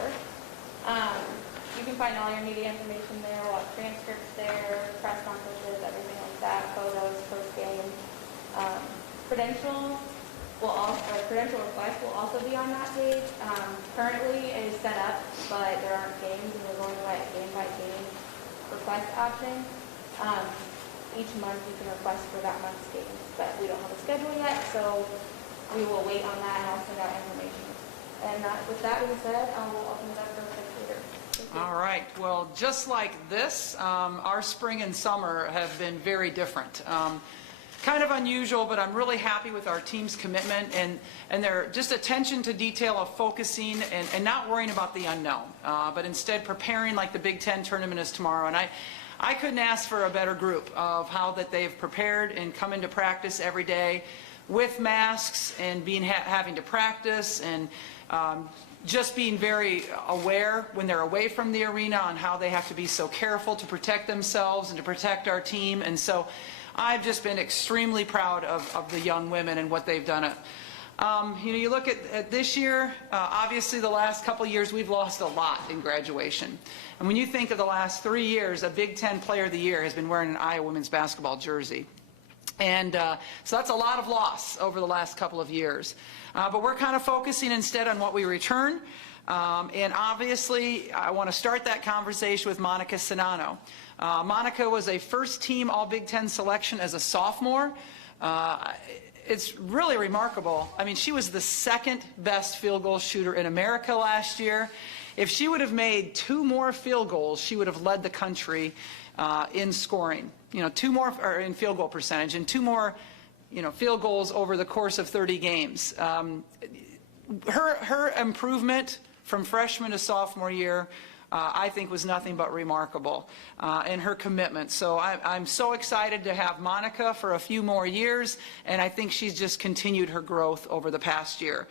work. You can find all your media information there, we'll have transcripts there, press conferences, everything like that, photos, post-game. Credential request will also be on that page. Currently it is set up, but there aren't games, and we're going by game request option. Each month you can request for that month's games, but we don't have a schedule yet, so we will wait on that and I'll send out information. And with that being said, we'll open it up for later. All right. Well, just like this, our spring and summer have been very different. Kind of unusual, but I'm really happy with our team's commitment and their just attention to detail of focusing and not worrying about the unknown, but instead preparing like the Big Ten tournament is tomorrow. And I couldn't ask for a better group of how that they've prepared and come into practice every day with masks and having to practice and just being very aware when they're away from the arena on how they have to be so careful to protect themselves and to protect our team. And so I've just been extremely proud of the young women and what they've done. You look at this year, obviously the last couple of years we've lost a lot in graduation. And when you think of the last 3 years, a Big Ten Player of the Year has been wearing an Iowa women's basketball jersey. And so that's a lot of loss over the last couple of years. But we're kind of focusing instead on what we return. And obviously, I want to start that conversation with Monica Sinano. Monica was a first-team All-Big Ten selection as a sophomore. It's really remarkable. I mean, she was the second best field goal shooter in America last year. If she would have made 2 more field goals, she would have led the country in scoring. 2 more or in field goal percentage and 2 more, field goals over the course of 30 games. Her improvement from freshman to sophomore year, I think was nothing but remarkable, and her commitment. So I'm so excited to have Monica for a few more years, and I think she's just continued her growth over the past year.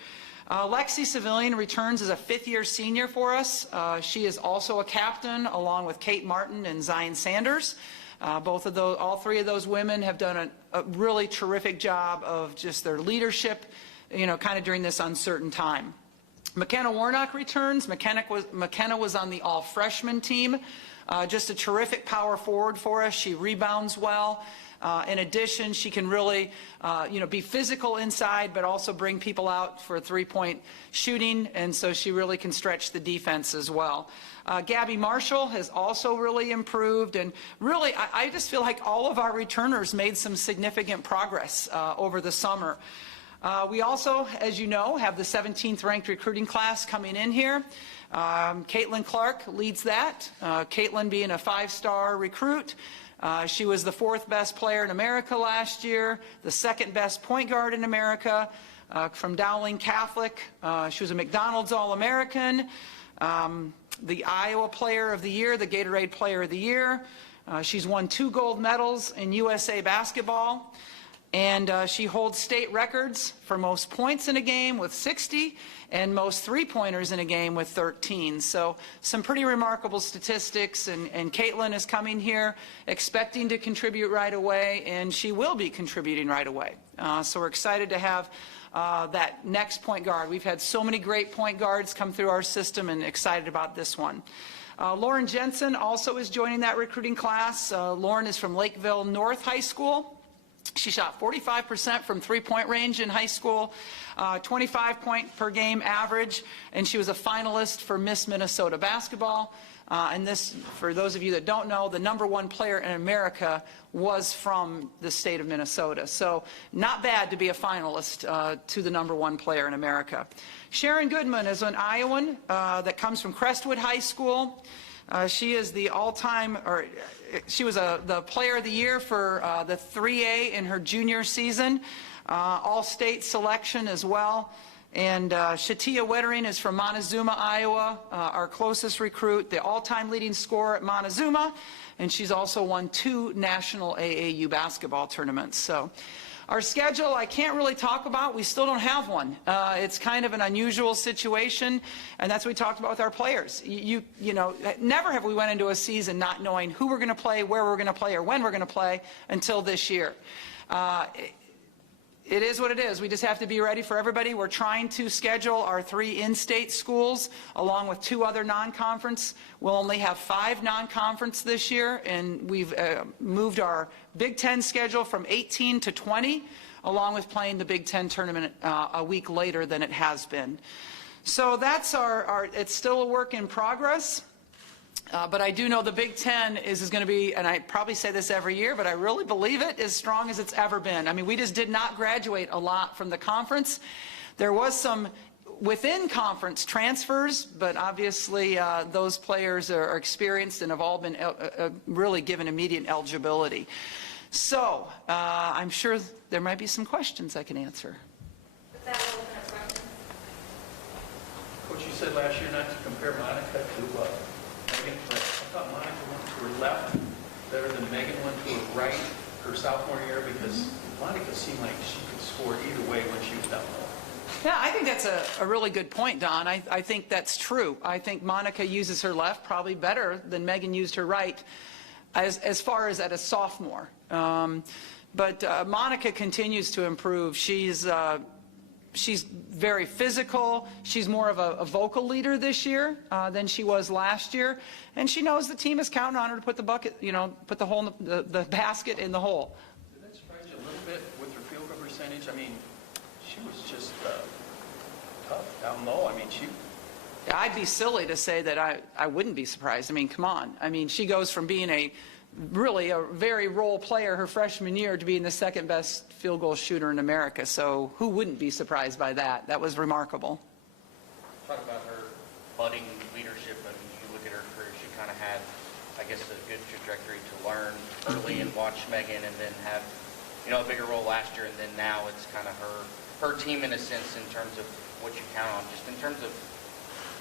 Lexi Civilian returns as a 5th-year senior for us. She is also a captain along with Kate Martin and Zion Sanders. All 3 of those women have done a really terrific job of just their leadership, kind of during this uncertain time. McKenna Warnock returns. McKenna was on the all-freshman team. Just a terrific power forward for us. She rebounds well. In addition, she can really, be physical inside, but also bring people out for 3-point shooting, and so she really can stretch the defense as well. Gabby Marshall has also really improved, and really, I just feel like all of our returners made some significant progress over the summer. We also, as you know, have the 17th ranked recruiting class coming in here. Caitlyn Clark leads that. Caitlyn being a 5-star recruit. She was the 4th best player in America last year, the 2nd best point guard in America, from Dowling Catholic. She was a McDonald's All-American, the Iowa Player of the Year, the Gatorade Player of the Year. She's won 2 gold medals in USA basketball. And she holds state records for most points in a game with 60 and most 3-pointers in a game with 13. So some pretty remarkable statistics. And Caitlyn is coming here expecting to contribute right away, and she will be contributing right away. So we're excited to have that next point guard. We've had so many great point guards come through our system, and excited about this one. Lauren Jensen also is joining that recruiting class. Lauren is from Lakeville North High School. She shot 45% from 3-point range in high school, 25-point per game average, and she was a finalist for Miss Minnesota basketball. And this, for those of you that don't know, the #1 player in America was from the state of Minnesota. So not bad to be a finalist to the #1 player in America. Sharon Goodman is an Iowan that comes from Crestwood High School. She is the she was the Player of the Year for the 3A in her junior season, all-state selection as well. And Shatia Wettering is from Montezuma, Iowa, our closest recruit, the all-time leading scorer at Montezuma, and she's also won 2 national AAU basketball tournaments. So our schedule, I can't really talk about. We still don't have one. It's kind of an unusual situation, and that's what we talked about with our players. You know, never have we went into a season not knowing who we're going to play, where we're going to play, or when we're going to play until this year. It is what it is. We just have to be ready for everybody. We're trying to schedule our 3 in-state schools along with 2 other non-conference. We'll only have 5 non-conference this year, and we've moved our Big Ten schedule from 18 to 20, along with playing the Big Ten tournament a week later than it has been. So that's it's still a work in progress. But I do know the Big Ten is going to be, and I probably say this every year, but I really believe it, as strong as it's ever been. I mean, we just did not graduate a lot from the conference. There was some within conference transfers, but obviously those players are experienced and have all been really given immediate eligibility. So I'm sure there might be some questions I can answer. With that, we'll open up questions. Coach, you said last year not to compare Monica to Megan, but I thought Monica went to her left better than Megan went to her right her sophomore year, because Monica seemed like she could score either way when she was down low. Yeah, I think that's a really good point, Don. I think that's true. I think Monica uses her left probably better than Megan used her right as far as at a sophomore. But Monica continues to improve. She's very physical. She's more of a vocal leader this year than she was last year, and she knows the team is counting on her to put the bucket, put the hole in the basket in the hole. Did that surprise you a little bit with her field goal percentage? I mean, she was just tough down low. I mean, I'd be silly to say that I wouldn't be surprised. I mean, come on. I mean, she goes from being really a very role player her freshman year to being the second best field goal shooter in America. So who wouldn't be surprised by that? That was remarkable. Talk about her budding leadership. I mean, you look at her career, she kind of had, I guess, a good trajectory to learn early and watch Megan, and then have, a bigger role last year, and then now it's kind of her team in a sense in terms of what you count on, just in terms of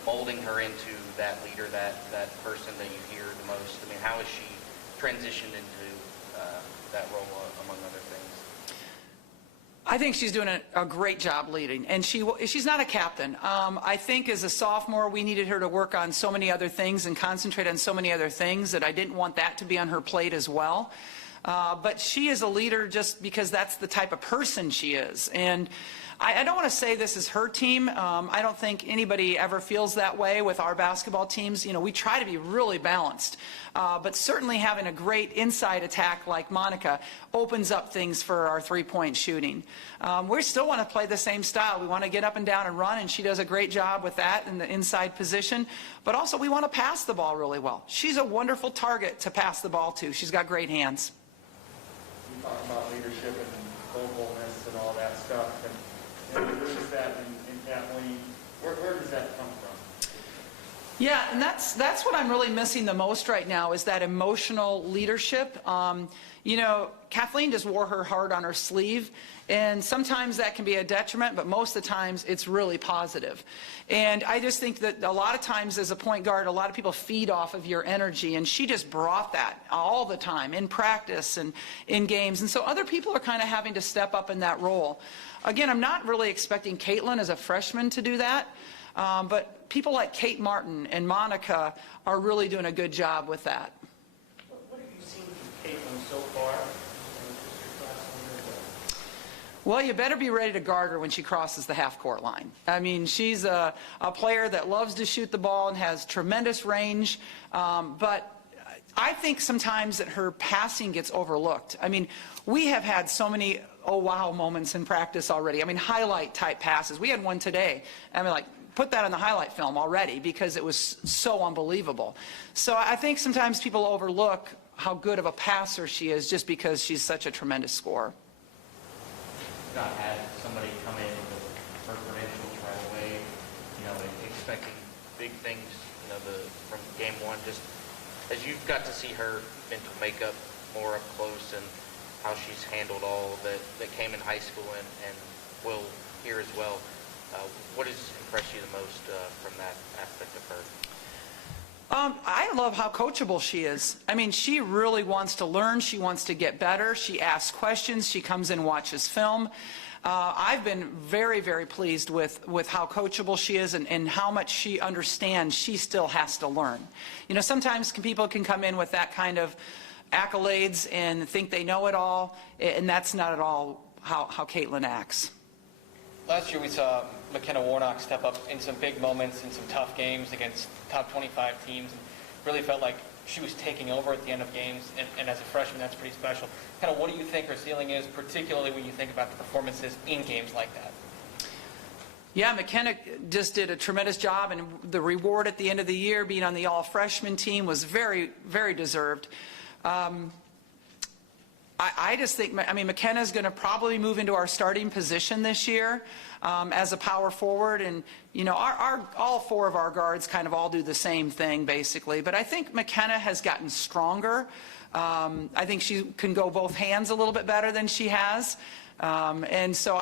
molding her into that leader, that person that you hear the most. I mean, how has she transitioned into that role, among other things? I think she's doing a great job leading, and she's not a captain. I think as a sophomore, we needed her to work on so many other things and concentrate on so many other things that I didn't want that to be on her plate as well. But she is a leader just because that's the type of person she is. And I don't want to say this is her team. I don't think anybody ever feels that way with our basketball teams. We try to be really balanced. But certainly having a great inside attack like Monica opens up things for our three-point shooting. We still want to play the same style. We want to get up and down and run, and she does a great job with that in the inside position. But also we want to pass the ball really well. She's a wonderful target to pass the ball to. She's got great hands. You talk about leadership and vocalness and all that stuff, and we lose that in Kathleen. Where does that come from? Yeah, and that's what I'm really missing the most right now, is that emotional leadership. Kathleen just wore her heart on her sleeve, and sometimes that can be a detriment, but most of the times it's really positive. And I just think that a lot of times as a point guard, a lot of people feed off of your energy, and she just brought that all the time in practice and in games. And so other people are kind of having to step up in that role. Again, I'm not really expecting Caitlyn as a freshman to do that, but people like Kate Martin and Monica are really doing a good job with that. What have you seen from Caitlyn so far? Well, you better be ready to guard her when she crosses the half-court line. I mean, she's a player that loves to shoot the ball and has tremendous range, but I think sometimes that her passing gets overlooked. I mean, we have had so many oh wow moments in practice already. I mean, highlight type passes. We had one today. I mean, put that on the highlight film already because it was so unbelievable. So I think sometimes people overlook how good of a passer she is just because she's such a tremendous scorer. Not had somebody come in with her credentials right away, expecting big things, from game one. Just as you've got to see her mental makeup more up close and how she's handled all that came in high school and will here as well, what has impressed you the most from that aspect of her? I love how coachable she is. I mean, she really wants to learn. She wants to get better. She asks questions. She comes and watches film. I've been very, very pleased with how coachable she is and how much she understands she still has to learn. Sometimes people can come in with that kind of accolades and think they know it all, and that's not at all how Caitlyn acts. Last year we saw McKenna Warnock step up in some big moments, in some tough games against top 25 teams. And really felt like she was taking over at the end of games, and as a freshman, that's pretty special. Kind of what do you think her ceiling is, particularly when you think about the performances in games like that? Yeah, McKenna just did a tremendous job, and the reward at the end of the year, being on the all-freshman team, was very, very deserved. I just think, McKenna's going to probably move into our starting position this year as a power forward, and all four of our guards kind of all do the same thing basically. But I think McKenna has gotten stronger. I think she can go both hands a little bit better than she has, and so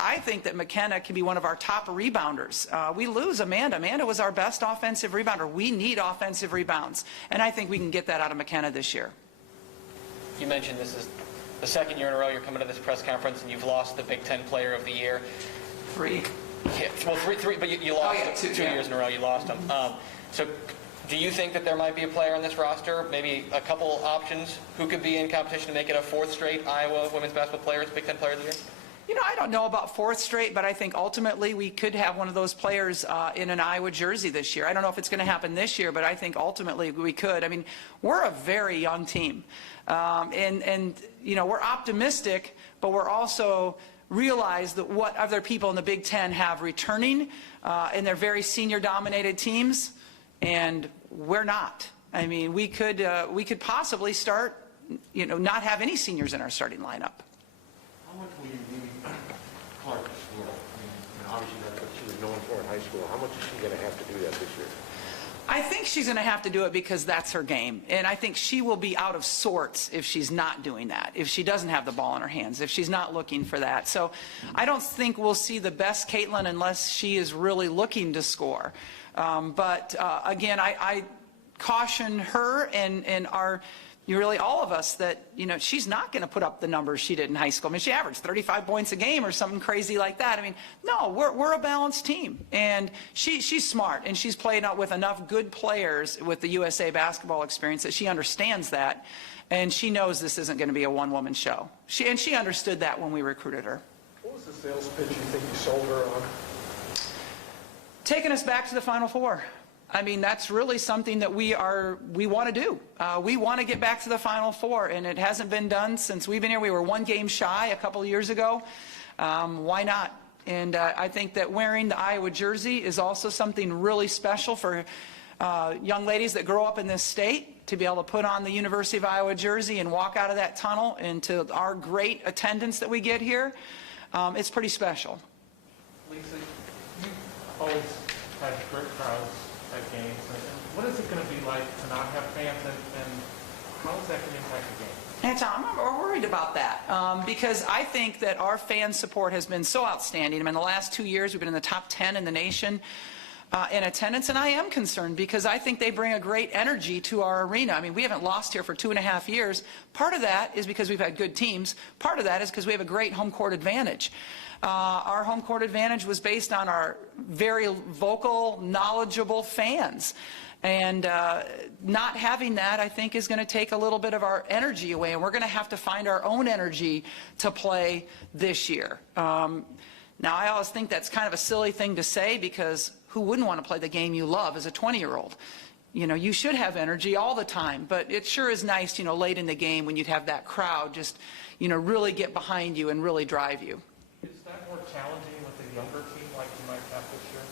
I think that McKenna can be one of our top rebounders. We lose Amanda. Amanda was our best offensive rebounder. We need offensive rebounds, and I think we can get that out of McKenna this year. You mentioned this is the second year in a row you're coming to this press conference and you've lost the Big Ten Player of the Year. Three. Yeah, well, three, but you lost two years in a row. You lost them. So do you think that there might be a player on this roster, maybe a couple options, who could be in competition to make it a fourth straight Iowa women's basketball players, Big Ten Player of the Year? I don't know about fourth straight, but I think ultimately we could have one of those players in an Iowa jersey this year. I don't know if it's going to happen this year, but I think ultimately we could. We're a very young team. And we're optimistic, but we're also realize that what other people in the Big Ten have returning in their very senior-dominated teams, and we're not. We could possibly start, not have any seniors in our starting lineup. How much will you need Clark to score? Obviously that's what she was known for in high school. How much is she going to have to do that this year? I think she's going to have to do it because that's her game. And I think she will be out of sorts if she's not doing that, if she doesn't have the ball in her hands, if she's not looking for that. So I don't think we'll see the best Caitlyn unless she is really looking to score. But again, I caution her and really all of us that, she's not going to put up the numbers she did in high school. She averaged 35 points a game or something crazy like that. No, we're a balanced team. And she's smart, and she's played out with enough good players with the USA basketball experience that she understands that. And she knows this isn't going to be a one-woman show. She understood that when we recruited her. What was the sales pitch you think you sold her on? Taking us back to the Final Four. That's really something that we want to do. We want to get back to the Final Four, and it hasn't been done since we've been here. We were one game shy a couple of years ago. Why not? And I think that wearing the Iowa jersey is also something really special for young ladies that grow up in this state, to be able to put on the University of Iowa jersey and walk out of that tunnel into our great attendance that we get here. It's pretty special. Lisa, you always had great crowds at games. What is it going to be like to not have fans, and how is that going to impact the game? And Tom, I'm worried about that because I think that our fan support has been so outstanding. The last 2 years we've been in the top 10 in the nation in attendance, and I am concerned because I think they bring a great energy to our arena. We haven't lost here for 2.5 years. Part of that is because we've had good teams. Part of that is because we have a great home court advantage. Our home court advantage was based on our very vocal, knowledgeable fans. And not having that, I think, is going to take a little bit of our energy away, and we're going to have to find our own energy to play this year. Now, I always think that's kind of a silly thing to say because who wouldn't want to play the game you love as a 20-year-old? You should have energy all the time, but it sure is nice, late in the game when you'd have that crowd just, really get behind you and really drive you. Is that more challenging with a younger team like you might have this year?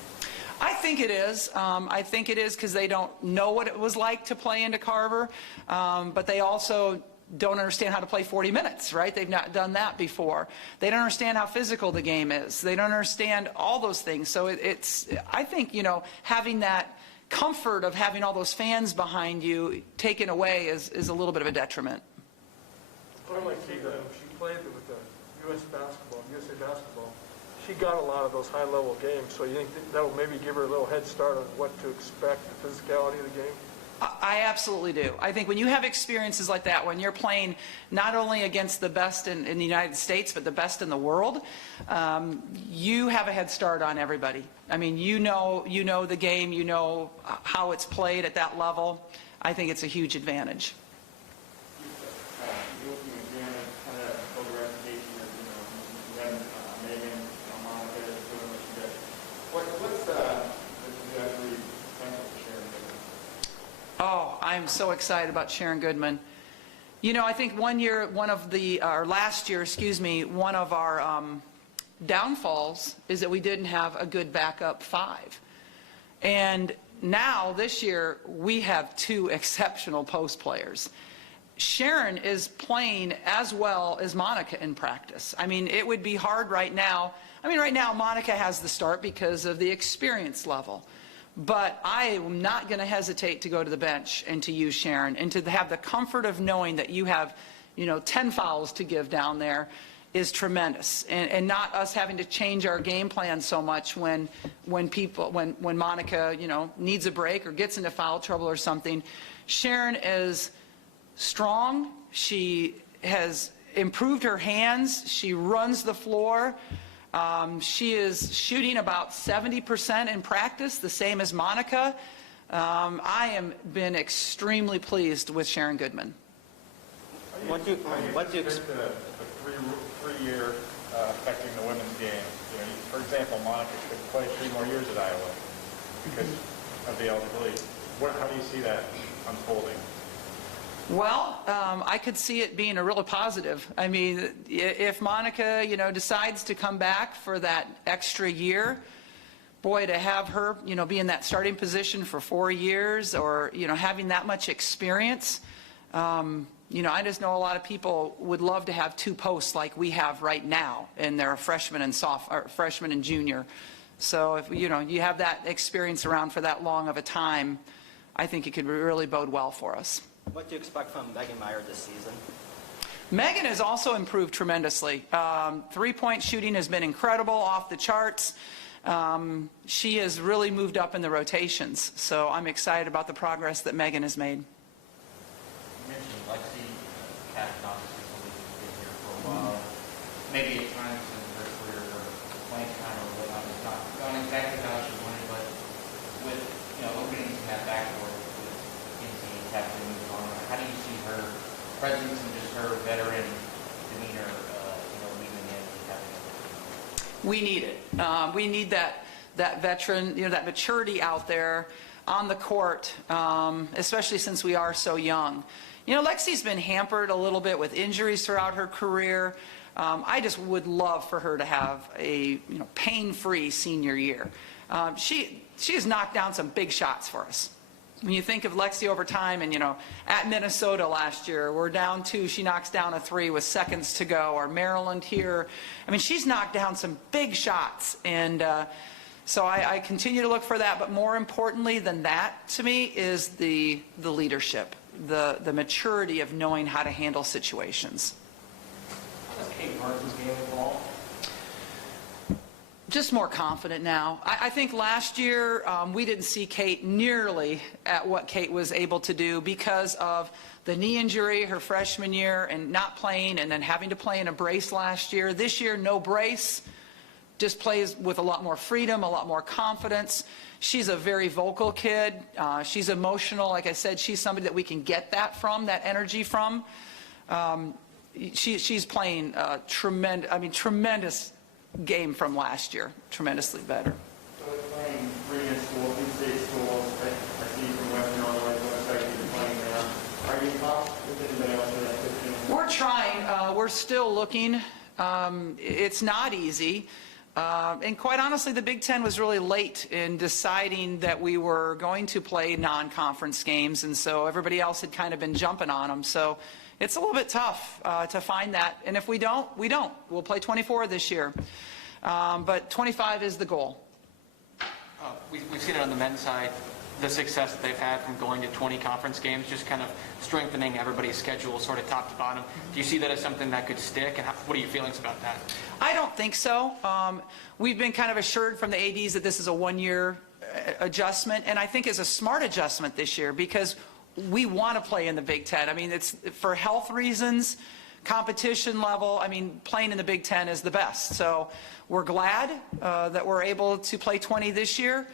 I think it is. I think it is because they don't know what it was like to play into Carver, but they also don't understand how to play 40 minutes, right? They've not done that before. They don't understand how physical the game is. They don't understand all those things. So I think, having that comfort of having all those fans behind you taken away is a little bit of a detriment. I like Caitlyn. She played with the USA basketball. She got a lot of those high-level games, so you think that will maybe give her a little head start on what to expect, the physicality of the game? I absolutely do. I think when you have experiences like that, when you're playing not only against the best in the United States, but the best in the world, you have a head start on everybody. You know the game, you know how it's played at that level. I think it's a huge advantage. You're looking at Janet, kind of build a reputation as, Oh, I'm so excited about Sharon Goodman. You know, I think last year, one of our downfalls is that we didn't have a good backup 5. And now, this year, we have 2 exceptional post players. Sharon is playing as well as Monica in practice. I mean, it would be hard right now. I mean, right now, Monica has the start because of the experience level. But I am not going to hesitate to go to the bench and to use Sharon, and to have the comfort of knowing that you have, 10 fouls to give down there is tremendous. And not us having to change our game plan so much when Monica, needs a break or gets into foul trouble or something. Sharon is strong. She has improved her hands. She runs the floor. She is shooting about 70% in practice, the same as Monica. I have been extremely pleased with Sharon Goodman. What do you expect the three-year affecting the women's game? For example, Monica could play 3 more years at Iowa because of the eligibility. How do you see that unfolding? Well, I could see it being a real positive. I mean, if Monica, decides to come back for that extra year, boy, to have her, be in that starting position for 4 years, or, having that much experience, I just know a lot of people would love to have 2 posts like we have right now, and they're a freshman and junior. So if, you have that experience around for that long of a time, I think it could really bode well for us. What do you expect from Megan Meyer this season? Megan has also improved tremendously. 3-point shooting has been incredible, off the charts. She has really moved up in the rotations. So I'm excited about the progress that Megan has made. You mentioned Lexi, Captain, obviously, somebody who's been here for a while. Maybe at times in her career, her playing time or whatnot has not gone exactly how she wanted, but with, openings in that backcourt with Kinsey and Captain moving on, how do you see her presence and just her veteran demeanor, leading in and having a We need it. We need that veteran, that maturity out there on the court, especially since we are so young. Lexi's been hampered a little bit with injuries throughout her career. I just would love for her to have a pain-free senior year. She has knocked down some big shots for us. When you think of Lexi over time, and at Minnesota last year, we're down 2, she knocks down a 3 with seconds to go, or Maryland here. I mean, she's knocked down some big shots, and so I continue to look for that. But more importantly than that, to me, is the leadership, the maturity of knowing how to handle situations. How does Kate Perkins' game evolve? Just more confident now. I think last year we didn't see Kate nearly at what Kate was able to do because of the knee injury her freshman year and not playing, and then having to play in a brace last year. This year, no brace, just plays with a lot more freedom, a lot more confidence. She's a very vocal kid. She's emotional. Like I said, she's somebody that we can get that energy from. She's playing tremendous game from last year, tremendously better. So it's playing 3-year school, 3-state schools. I see from Western Illinois, so you're playing now. Are you talking with anybody else for that 15? We're trying. We're still looking. It's not easy. And quite honestly, the Big Ten was really late in deciding that we were going to play non-conference games, and so everybody else had kind of been jumping on them. So it's a little bit tough to find that. And if we don't, we don't. We'll play 24 this year. But 25 is the goal. We've seen it on the men's side, the success that they've had from going to 20 conference games, just kind of strengthening everybody's schedule sort of top to bottom. Do you see that as something that could stick, and what are your feelings about that? I don't think so. We've been kind of assured from the ADs that this is a 1-year adjustment, and I think it's a smart adjustment this year because we want to play in the Big Ten. I mean, it's for health reasons, competition level. I mean, playing in the Big Ten is the best. So we're glad that we're able to play 20 this year.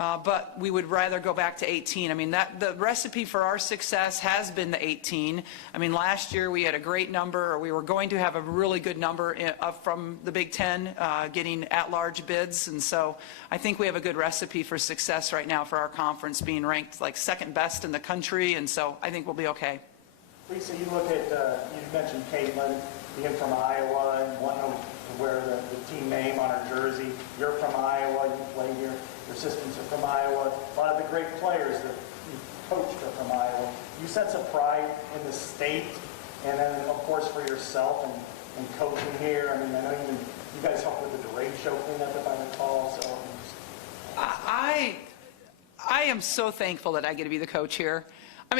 but we would rather go back to 18. I mean, the recipe for our success has been the 18. I mean, last year we had a great number, or we were going to have a really good number from the Big Ten getting at-large bids, and so I think we have a good recipe for success right now for our conference, being ranked like second best in the country, and so I think we'll be okay. Lisa, you look at, you mentioned Caitlyn being from Iowa and wanting to wear the team name on her jersey. You're from Iowa, you play here. Your assistants are from Iowa. A lot of the great players that you coached are from Iowa. You sense a pride in the state, and then, of course, for yourself and coaching here. I mean, I know you guys helped with the derecho cleanup, if I recall. So, I am so thankful that I get to be the coach here. I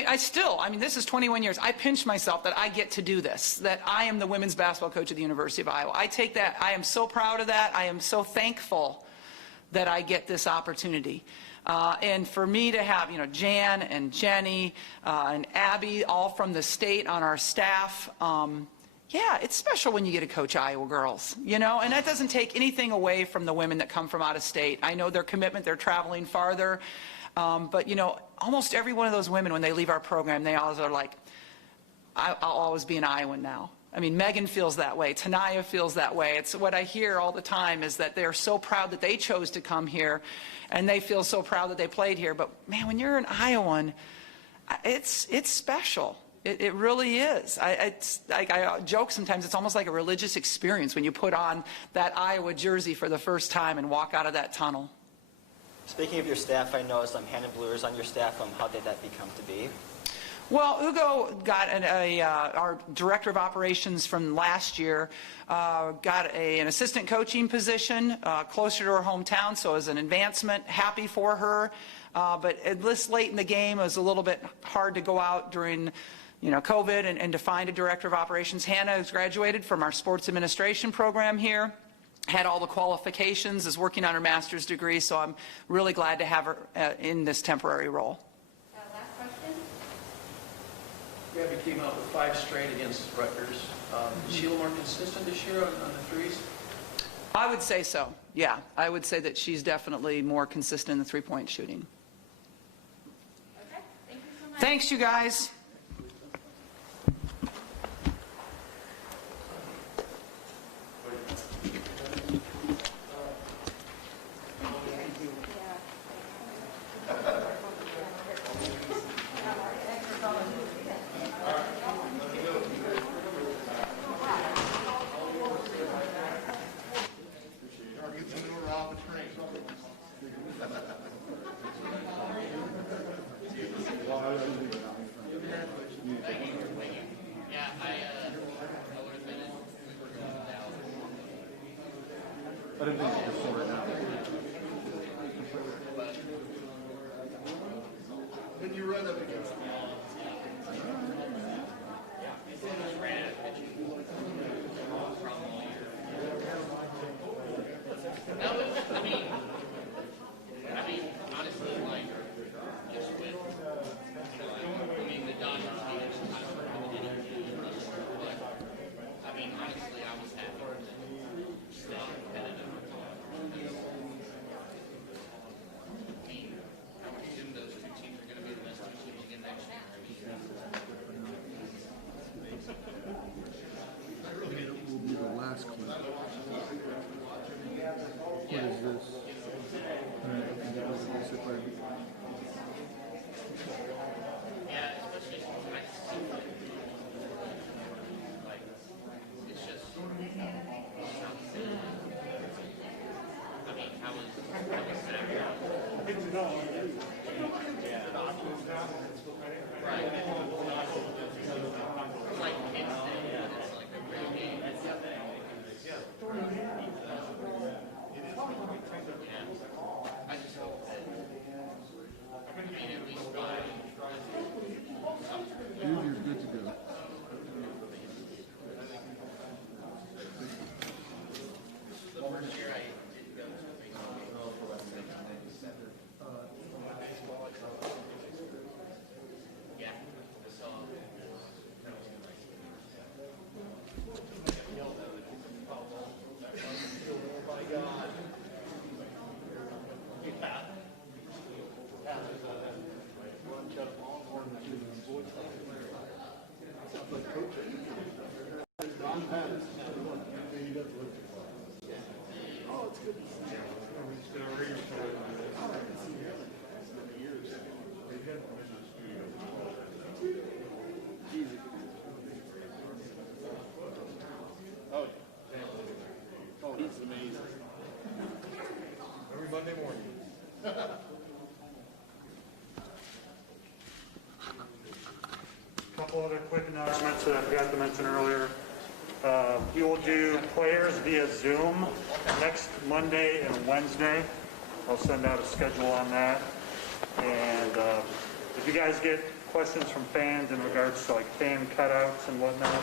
mean, this is 21 years. I pinch myself that I get to do this, that I am the women's basketball coach at the University of Iowa. I take that. I am so proud of that. I am so thankful that I get this opportunity. And for me to have, Jan and Jenny and Abby all from the state on our staff, yeah, it's special when you get to coach Iowa girls, and that doesn't take anything away from the women that come from out of state. I know their commitment, they're traveling farther. But, almost every one of those women, when they leave our program, they always are like, I'll always be an Iowan now. I mean, Megan feels that way. Tanaya feels that way. It's what I hear all the time is that they're so proud that they chose to come here, and they feel so proud that they played here. But, man, when you're an Iowan, it's special. It really is. It's like I joke sometimes, it's almost like a religious experience when you put on that Iowa jersey for the first time and walk out of that tunnel. Speaking of your staff, I noticed Hannah Bluer's on your staff. How did that become to be? Well, Ugo got our director of operations from last year, got an assistant coaching position closer to her hometown, so as an advancement, happy for her. But this late in the game, it was a little bit hard to go out during COVID and to find a director of operations. Hannah has graduated from our sports administration program here, had all the qualifications, is working on her master's degree, so I'm really glad to have her in this temporary role. Last question. Gabby came out with 5 straight against Rutgers. Is she a little more consistent this year on the threes? I would say so, yeah. I would say that she's definitely more consistent in the three-point shooting. Okay, thank you so much. Thanks, you guys. What is this? couple other quick announcements that I forgot to mention earlier. We will do players via Zoom next Monday and Wednesday. I'll send out a schedule on that. And if you guys get questions from fans in regards to like fan cutouts and whatnot,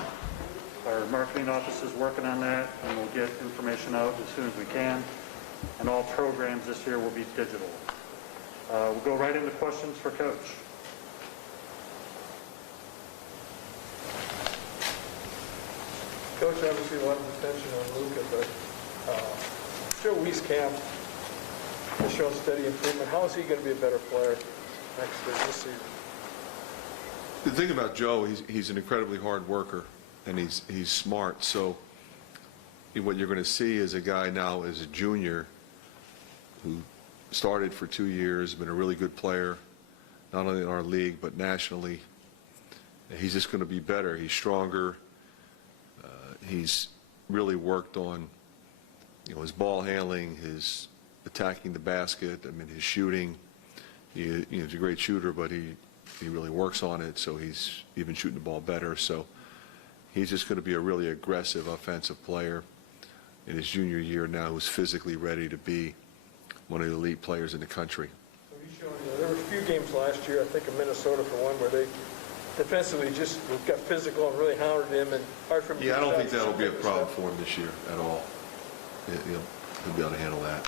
our marketing office is working on that, and we'll get information out as soon as we can. And all programs this year will be digital. We'll go right into questions for Coach. Coach, obviously a lot of attention on Luca, but Joe Wieskamp has shown steady improvement. How is he going to be a better player next year, this season? The thing about Joe, he's an incredibly hard worker, and he's smart. So what you're going to see is a guy now as a junior who started for 2 years, been a really good player, not only in our league but nationally. He's just going to be better. He's stronger. He's really worked on, his ball handling, his attacking the basket. I mean, his shooting. He's a great shooter, but he really works on it. So he's even shooting the ball better. So he's just going to be a really aggressive offensive player in his junior year now, who's physically ready to be one of the elite players in the country. So he's showing, there were a few games last year, I think in Minnesota for one, where they defensively just got physical and really hounded him, and hard for him to Yeah, I don't think get that'll be a stuff. problem for him this year at all. He'll be able to handle that.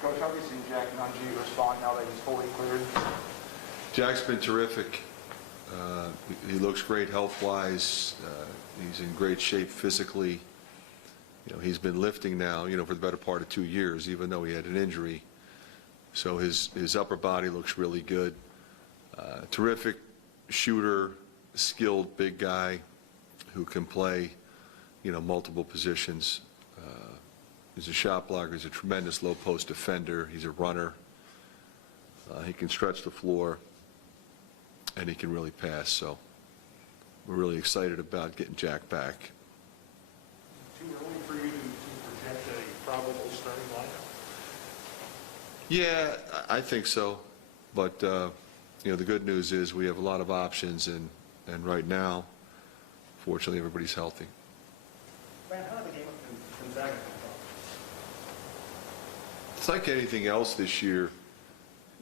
Coach, how have you seen Jack Nunji respond now that he's fully cleared? Jack's been terrific. He looks great health-wise. He's in great shape physically. He's been lifting now, for the better part of 2 years, even though he had an injury. So his upper body looks really good. Terrific shooter, skilled big guy who can play, multiple positions. He's a shot blocker. He's a tremendous low post defender. He's a runner. He can stretch the floor, and he can really pass. So we're really excited about getting Jack back. Too early for you to project a probable starting lineup? Yeah, I think so. But, the good news is we have a lot of options, and right now, fortunately, everybody's healthy. Man, how did the game of Gonzaga come from? It's like anything else this year.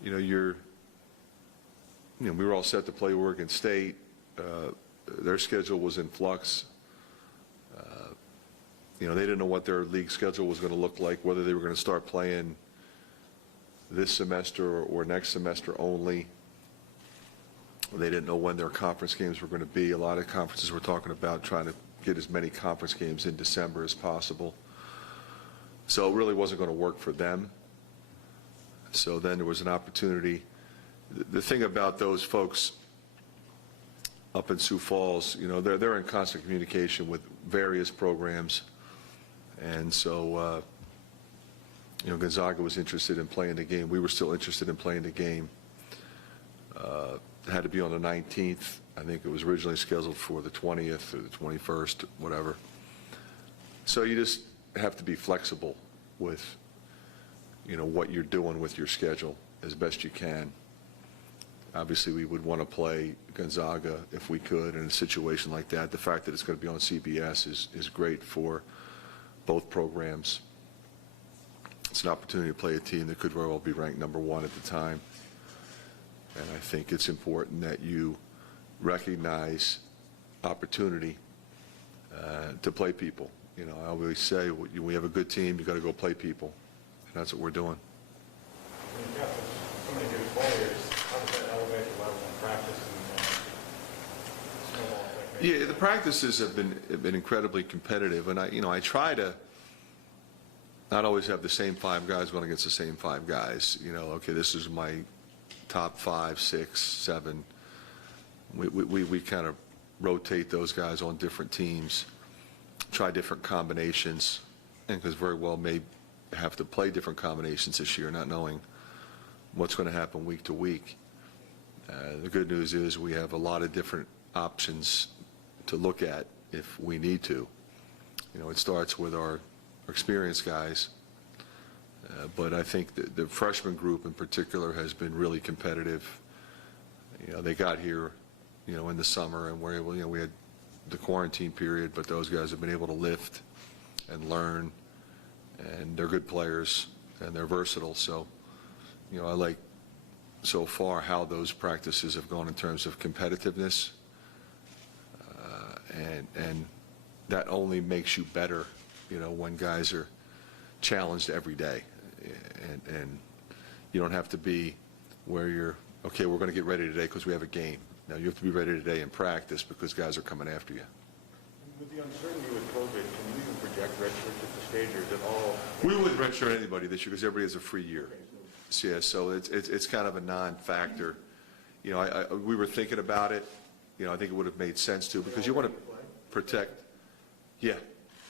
We were all set to play Oregon State. Their schedule was in flux. They didn't know what their league schedule was going to look like, whether they were going to start playing this semester or next semester only. They didn't know when their conference games were going to be. A lot of conferences were talking about trying to get as many conference games in December as possible. So it really wasn't going to work for them. So then there was an opportunity. The thing about those folks up in Sioux Falls, they're in constant communication with various programs. And so, Gonzaga was interested in playing the game. We were still interested in playing the game. It had to be on the 19th. I think it was originally scheduled for the 20th or the 21st, whatever. So you just have to be flexible with, what you're doing with your schedule as best you can. Obviously, we would want to play Gonzaga if we could in a situation like that. The fact that it's going to be on CBS is great for both programs. It's an opportunity to play a team that could very well be ranked #1 at the time. And I think it's important that you recognize opportunity to play people. I always say, when we have a good team, you got to go play people. And that's what we're doing. When you've got so many good players, how does that elevate the level of practice and snowball technique? Yeah, the practices have been incredibly competitive, and I try to not always have the same 5 guys going against the same 5 guys. Okay, this is my top 5, 6, 7. We kind of rotate those guys on different teams, try different combinations, and because very well may have to play different combinations this year, not knowing what's going to happen week to week. The good news is we have a lot of different options to look at if we need to. It starts with our experienced guys, but I think the freshman group in particular has been really competitive. They got here in the summer, and we're able, we had the quarantine period, but those guys have been able to lift and learn, and they're good players, and they're versatile. So, I like so far how those practices have gone in terms of competitiveness, and that only makes you better, when guys are challenged every day, and you don't have to be where you're, okay, we're going to get ready today because we have a game. Now you have to be ready today in practice because guys are coming after you. With the uncertainty with COVID, can you even project redshirt at the stage, or is it all? We wouldn't redshirt anybody this year because everybody has a free year. Yeah, so it's kind of a non-factor. We were thinking about it. I think it would have made sense to, because you want to protect. Yeah,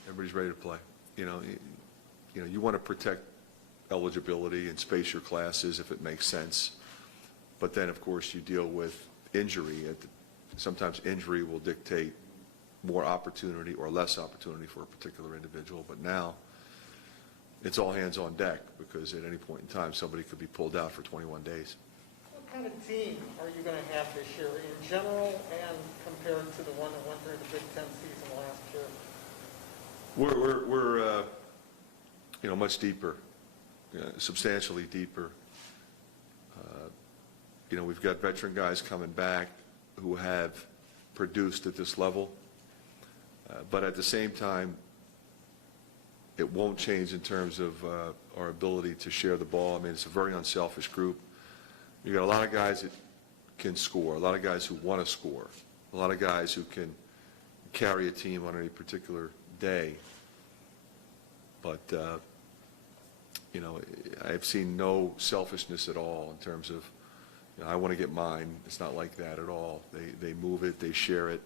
everybody's ready to play. You want to protect eligibility and space your classes if it makes sense. But then, of course, you deal with injury. Sometimes injury will dictate more opportunity or less opportunity for a particular individual. But now it's all hands on deck, because at any point in time somebody could be pulled out for 21 days. What kind of team are you going to have this year in general and compared to the one that went through the Big Ten season last year? We're much deeper, substantially deeper. We've got veteran guys coming back who have produced at this level, but at the same time, it won't change in terms of our ability to share the ball. I mean, it's a very unselfish group. You got a lot of guys that can score, a lot of guys who want to score, a lot of guys who can carry a team on any particular day. But, I've seen no selfishness at all in terms of, I want to get mine. It's not like that at all. They move it, they share it,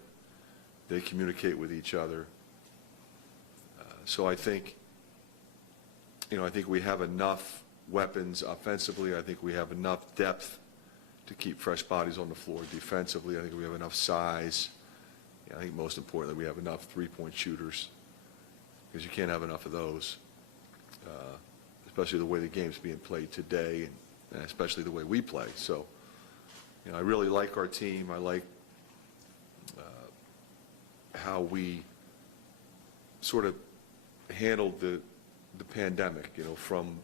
they communicate with each other. So I think we have enough weapons offensively. I think we have enough depth to keep fresh bodies on the floor. Defensively, I think we have enough size. I think most importantly, we have enough three-point shooters, because you can't have enough of those, especially the way the game's being played today, and especially the way we play. So, I really like our team. I like how we sort of handled the pandemic, from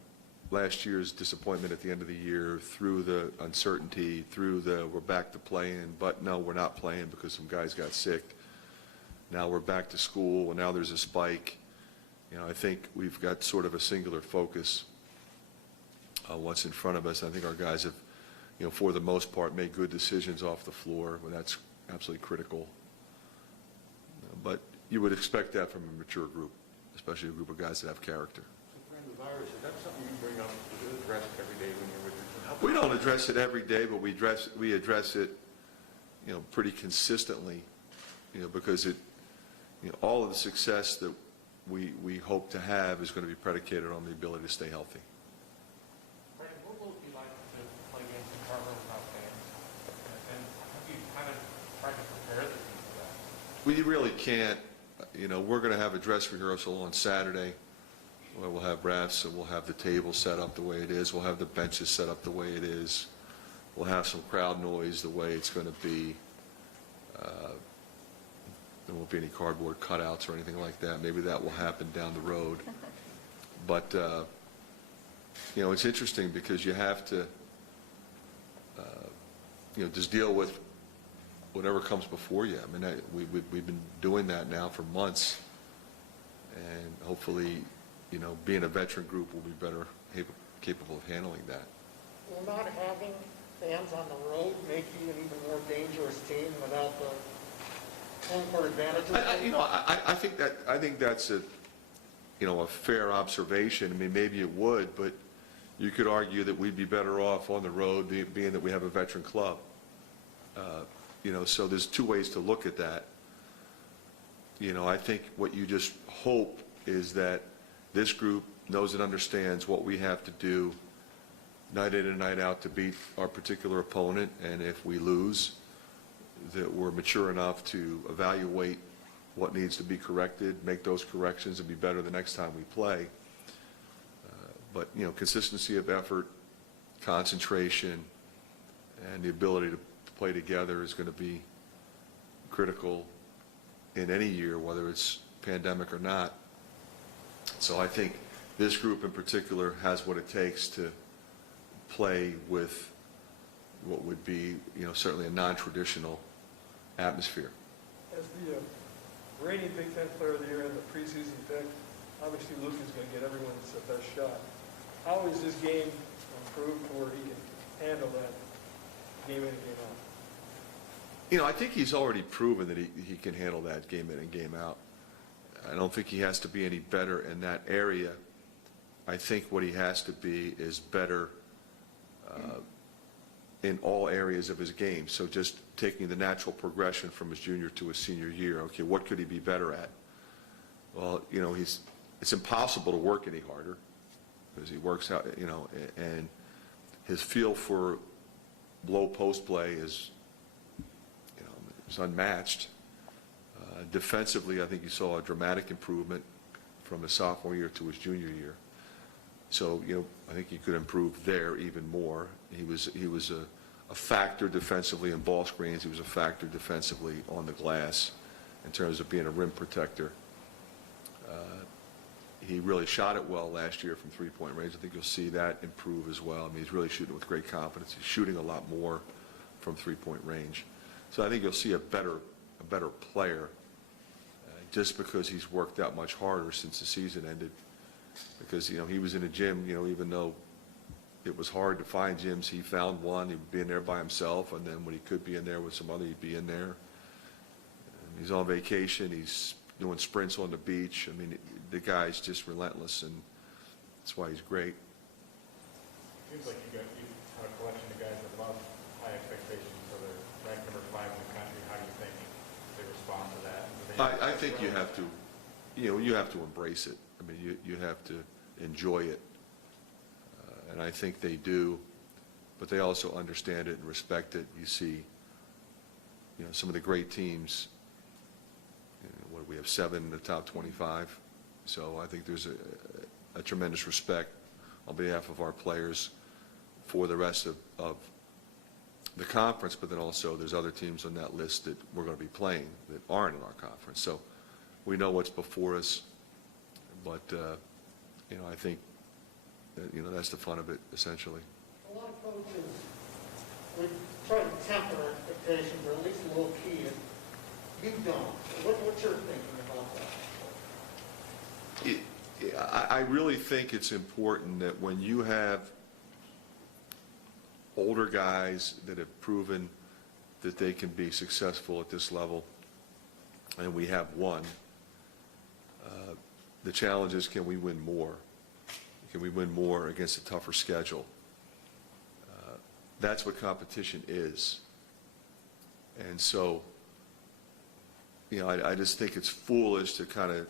last year's disappointment at the end of the year, through the uncertainty, through the we're back to playing, but no, we're not playing because some guys got sick. Now we're back to school, and now there's a spike. I think we've got sort of a singular focus on what's in front of us. I think our guys have, for the most part, made good decisions off the floor, but that's absolutely critical. But you would expect that from a mature group, especially a group of guys that have character. So, Brandon, the virus, is that something you bring up, address every day when you're with your team? We don't address it every day, but we address it, pretty consistently, because all of the success that we hope to have is going to be predicated on the ability to stay healthy. Brandon, what will it be like to play games in Carver without fans? And have you kind of tried to prepare the team for that? We really can't. We're going to have a dress rehearsal on Saturday, where we'll have refs, and we'll have the table set up the way it is. We'll have the benches set up the way it is. We'll have some crowd noise the way it's going to be. There won't be any cardboard cutouts or anything like that. Maybe that will happen down the road. But, it's interesting because you have to, just deal with whatever comes before you. I mean, we've been doing that now for months, and hopefully, being a veteran group will be better capable of handling that. Will not having fans on the road make you an even more dangerous team without the home court advantages? I think that's a fair observation. I mean, maybe it would, but you could argue that we'd be better off on the road, being that we have a veteran club. So there's two ways to look at that. I think what you just hope is that this group knows and understands what we have to do night in and night out to beat our particular opponent, and if we lose, that we're mature enough to evaluate what needs to be corrected, make those corrections, and be better the next time we play. But consistency of effort, concentration, and the ability to play together is going to be critical in any year, whether it's pandemic or not. So I think this group in particular has what it takes to play with what would be, certainly a non-traditional atmosphere. As the reigning Big Ten Player of the Year and the preseason pick, obviously Luke is going to get everyone's best shot. How is this game improved to where he can handle that game in and game out? I think he's already proven that he can handle that game in and game out. I don't think he has to be any better in that area. I think what he has to be is better in all areas of his game. So just taking the natural progression from his junior to his senior year, okay, what could he be better at? Well, it's impossible to work any harder because he works out, and his feel for low post play is, is unmatched. Defensively, I think you saw a dramatic improvement from his sophomore year to his junior year. So, I think he could improve there even more. He was a factor defensively in ball screens. He was a factor defensively on the glass in terms of being a rim protector. He really shot it well last year from three-point range. I think you'll see that improve as well. I mean, he's really shooting with great confidence. He's shooting a lot more from three-point range. So I think you'll see a better player just because he's worked that much harder since the season ended. Because, he was in a gym, even though it was hard to find gyms, he found one. He would be in there by himself, and then when he could be in there with some other, he'd be in there. And he's on vacation. He's doing sprints on the beach. I mean, the guy's just relentless, and that's why he's great. Seems like you have a collection of guys that love high expectations, so they're ranked number 5 in the country. How do you think they respond to that? I think you have to, you have to embrace it. I mean, you have to enjoy it, and I think they do, but they also understand it and respect it. You see, some of the great teams, what, we have 7 in the top 25, so I think there's a tremendous respect on behalf of our players for the rest of the conference, but then also there's other teams on that list that we're going to be playing that aren't in our conference. So we know what's before us, but I think that, that's the fun of it, essentially. A lot of coaches, we try to temper expectations, or at least a little key, and you don't. What's your thinking about that? I really think it's important that when you have older guys that have proven that they can be successful at this level, and we have one, the challenge is, can we win more? Can we win more against a tougher schedule? That's what competition is. And so, I just think it's foolish to kind of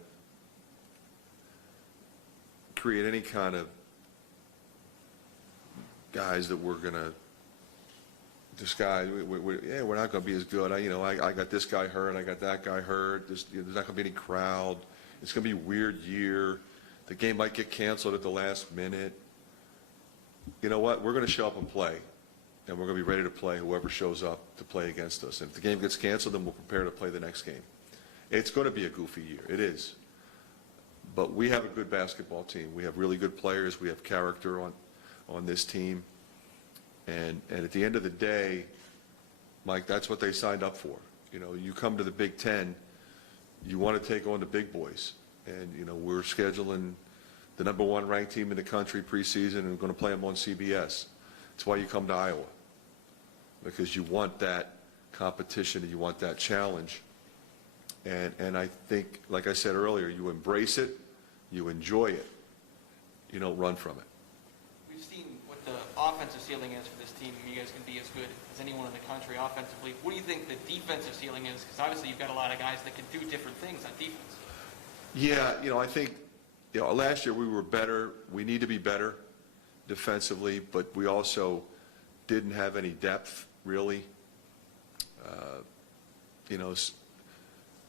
create any kind of guys that we're going to disguise. We're not going to be as good. I got this guy hurt. I got that guy hurt. There's not going to be any crowd. It's going to be a weird year. The game might get canceled at the last minute. You know what? We're going to show up and play, and we're going to be ready to play whoever shows up to play against us. And if the game gets canceled, then we'll prepare to play the next game. It's going to be a goofy year. It is. But we have a good basketball team. We have really good players. We have character on this team. And at the end of the day, Mike, that's what they signed up for. You come to the Big Ten, you want to take on the big boys. And, we're scheduling the number 1 ranked team in the country preseason, and we're going to play them on CBS. That's why you come to Iowa, because you want that competition and you want that challenge. And I think, like I said earlier, you embrace it, you enjoy it, you don't run from it. We've seen what the offensive ceiling is for this team. You guys can be as good as anyone in the country offensively. What do you think the defensive ceiling is? Because obviously you've got a lot of guys that can do different things on defense. Yeah, I think, last year we were better. We need to be better defensively, but we also didn't have any depth, really.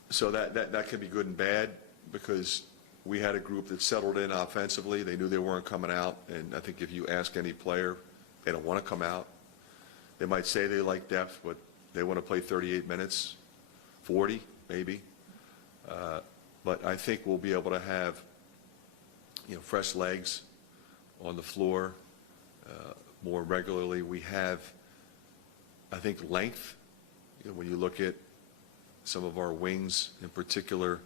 So that can be good and bad, because we had a group that settled in offensively. They knew they weren't coming out, and I think if you ask any player, they don't want to come out. They might say they like depth, but they want to play 38 minutes, 40, maybe. But I think we'll be able to have, fresh legs on the floor more regularly. We have, I think, length. When you look at some of our wings in particular,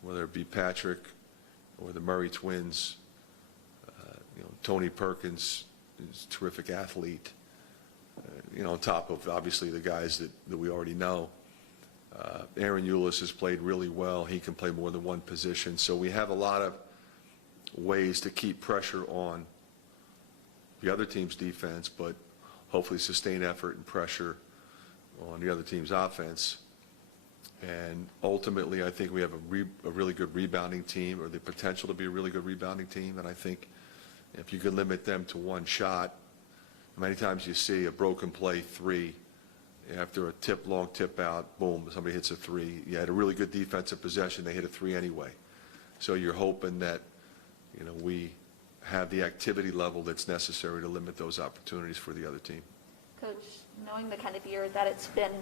whether it be Patrick or the Murray twins, Tony Perkins is a terrific athlete, on top of obviously the guys that we already know. Aaron Eulis has played really well. He can play more than one position. So we have a lot of ways to keep pressure on the other team's defense, but hopefully sustain effort and pressure on the other team's offense. And ultimately, I think we have a really good rebounding team, or the potential to be a really good rebounding team. And I think if you could limit them to one shot, many times you see a broken play three. After a long tip out, boom, somebody hits a three. You had a really good defensive possession, they hit a three anyway. So you're hoping that, we have the activity level that's necessary to limit those opportunities for the other team. Coach, knowing the kind of year that it's been,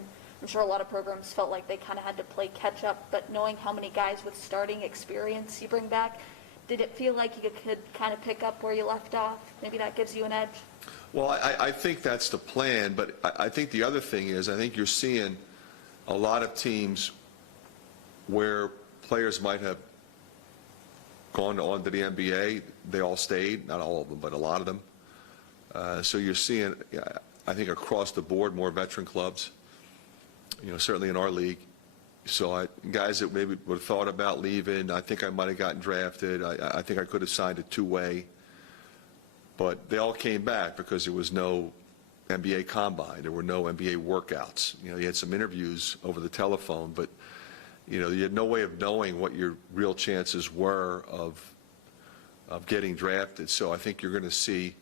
I'm sure a lot of programs felt like they kind of had to play catch up, but knowing how many guys with starting experience you bring back, did it feel like you could kind of pick up where you left off? Maybe that gives you an edge? Well, I think that's the plan, but I think the other thing is I think you're seeing a lot of teams where players might have gone on to the NBA. They all stayed, not all of them, but a lot of them. So you're seeing, I think, across the board more veteran clubs, certainly in our league. So guys that maybe would have thought about leaving, I think I might have gotten drafted. I think I could have signed a two-way. But they all came back because there was no NBA combine. There were no NBA workouts. You had some interviews over the telephone, but, you had no way of knowing what your real chances were of getting drafted. So I think you're going to see,